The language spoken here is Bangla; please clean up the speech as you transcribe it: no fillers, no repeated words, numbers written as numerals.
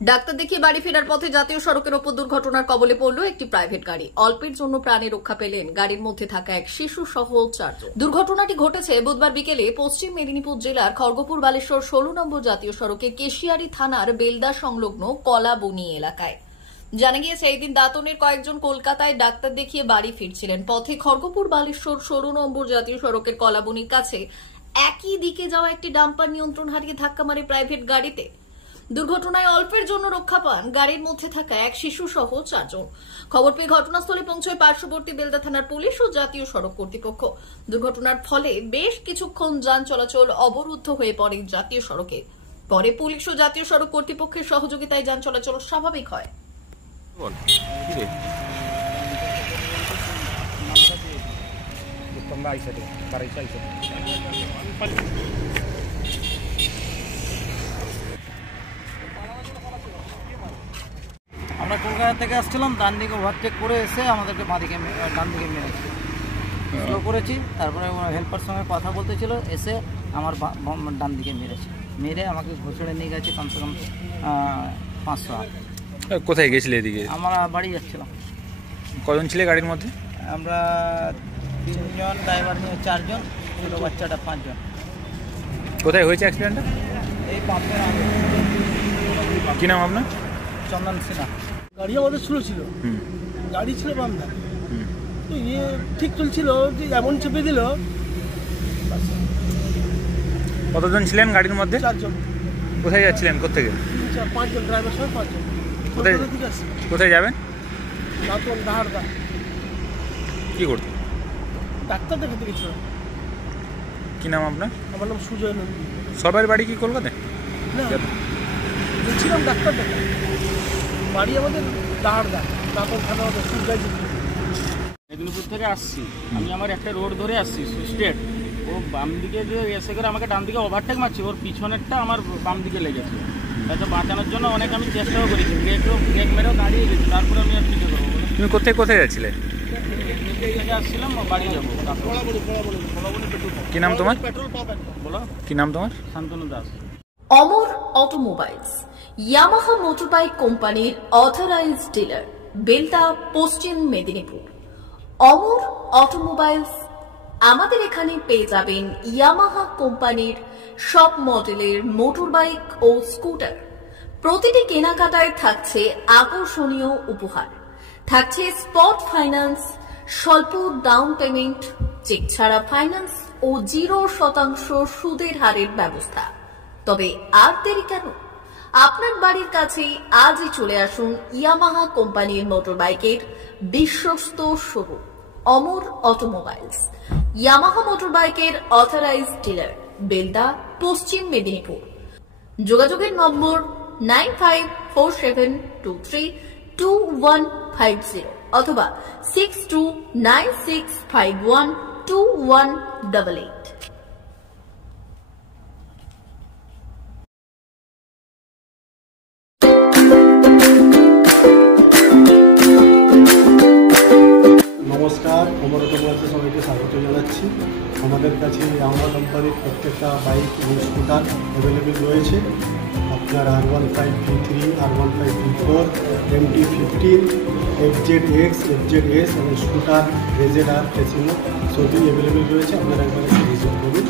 ডাক্তার দেখিয়ে বাড়ি ফেরার পথে জাতীয় সড়কের ওপর দুর্ঘটনার কবলে পড়ল একটি প্রাইভেট গাড়ি। অল্পের জন্য প্রাণে রক্ষা পেলেন গাড়ির মধ্যে থাকা এক শিশু সহ 4 জন। দুর্ঘটনাটি ঘটেছে বুধবার বিকেলে পশ্চিম মেদিনীপুর জেলার খড়গপুর বালেশ্বর 16 নম্বর জাতীয় সড়কে কেশিয়ারি থানার বেলদা সংলগ্ন কলাবনি এলাকায়। জানা গিয়েছে এই দিন দাঁতনের কয়েকজন কলকাতায় ডাক্তার দেখিয়ে বাড়ি ফিরছিলেন। পথে খড়গপুর বালেশ্বর 16 নম্বর জাতীয় সড়কের কলাবনির কাছে একই দিকে যাওয়া একটি ডাম্পার নিয়ন্ত্রণ হারিয়ে ধাক্কা মারে প্রাইভেট গাড়িতে। দুর্ঘটনায় অল্পের জন্য রক্ষা পান গাড়ির মধ্যে থাকা এক শিশু সহ 4 জন। খবর পেয়ে ঘটনাস্থলে পৌঁছয় পার্শ্ববর্তী বেলদা থানার পুলিশ ও জাতীয় সড়ক কর্তৃপক্ষ। দুর্ঘটনার ফলে বেশ কিছুক্ষণ যান চলাচল অবরুদ্ধ হয়ে পড়ে জাতীয় সড়কে। পরে পুলিশ ও জাতীয় সড়ক কর্তৃপক্ষের সহযোগিতায় যান চলাচল স্বাভাবিক হয়। আমরা কলকাতা থেকে আসছিলাম, ডান দিকে ওভারটেক করে এসে আমাদেরকে বাঁদিকে ডান দিকে মেরেছে। স্লো করেছি, তারপরে হেল্পার সঙ্গে কথা বলতেছিল, এসে আমার ডান দিকে মেরে আমাকে ঘুষড়ে নিয়ে গেছে কমসে কম 500 হাত। কোথায় গেছিলে এদিকে? আমরা বাড়ি যাচ্ছিলাম। কজন ছিলে গাড়ির মধ্যে? আমরা 3 জন, ড্রাইভার নিয়ে 4 জন, ছোটো বাচ্চাটা 5 জন। কোথায় হয়েছে অ্যাক্সিডেন্টটা? এই 5 জন। কি নাম আপনার? চন্দন সিনহা। গাড়ি আমাদের স্লো ছিল, গাড়ি ছিল বামদা, তো ঠিক চলছিল, যে এমন চেপে দিল। কতজন ছিলেন গাড়ির মধ্যে? 4 জন। কোথায় যাচ্ছিলেন? কোথেকে? 5 জন, ড্রাইভার সহ 5 জন। কোথায় যাবেন? দাঁতন দাহারদা। কি করতে? ডাক্তার দেখাতে গেছিলাম। কি নাম আপনার? আমার নাম সুজয় নন্দী। সবার বাড়ি কি কলকাতায়? না, গেছিলাম ডাক্তার দেখা। বাড়ি আমাদের দাহারদা, দাঁতন থানা আমাদের সুজয়। মেদিনীপুর থেকে আসছি আমি, আমার একটা রোড ধরে আসছি স্ট্রেট। ও বাম দিকে যে এসে করে আমাকে ডান দিকে ওভারটেক মারছি, ওর পিছনেরটা আমার বাম দিকে লেগেছে। তাকে বাঁচানোর জন্য অনেক আমি চেষ্টাও করেছি, ব্রেক মেরেও দাঁড়িয়ে গেছি। তারপরে আমি আর কিছু করবো। তুমি কোথায় যাচ্ছিলে? থেকে আসছিলাম, বাড়ি যাবো। কি নাম তোমার? বলো। কি নাম তোমার? শান্তনু দাস। অমর অটোমোবাইলস ইয়ামাহা মোটরবাইক কোম্পানির অথরাইজড ডিলার, বেলদা, পশ্চিম মেদিনীপুর। অমর অটোমোবাইলস, আমাদের এখানে পেয়ে যাবেন ইয়ামাহা কোম্পানির সব মডেলের মোটরবাইক ও স্কুটার। প্রতিটি কেনাকাটায় থাকছে আকর্ষণীয় উপহার, থাকছে স্পট ফাইন্যান্স, স্বল্প ডাউন পেমেন্ট, চেক ছাড়া ফাইন্যান্স ও 0% সুদের হারের ব্যবস্থা। তবে আর দেরি কেন? আপনার বাড়ির কাছেই আজই চলে আসুন ইয়ামাহা কোম্পানির মোটরবাইকের বিশ্বস্ত শোরুম অমর অটোমোবাইলস, ইয়ামাহা মোটরবাইকের অথরাইজড ডিলার, বেলদা, পশ্চিম মেদিনীপুর। যোগাযোগের নম্বর 9547232150 অথবা 6296512188। নমস্কার, অমর অটোমোবাইলসে সবাইকে স্বাগত জানাচ্ছি। আমাদের কাছে ইয়ামাহা কোম্পানির প্রত্যেকটা বাইক এবং স্কুটার অ্যাভেলেবেল রয়েছে। আপনার R15 V3, R15 V4, MT-15, FZX, FZS এবং স্কুটার RZR ফেসিনো সবই অ্যাভেলেবেল রয়েছে। আপনারা একবার এসে ভিজিট করুন।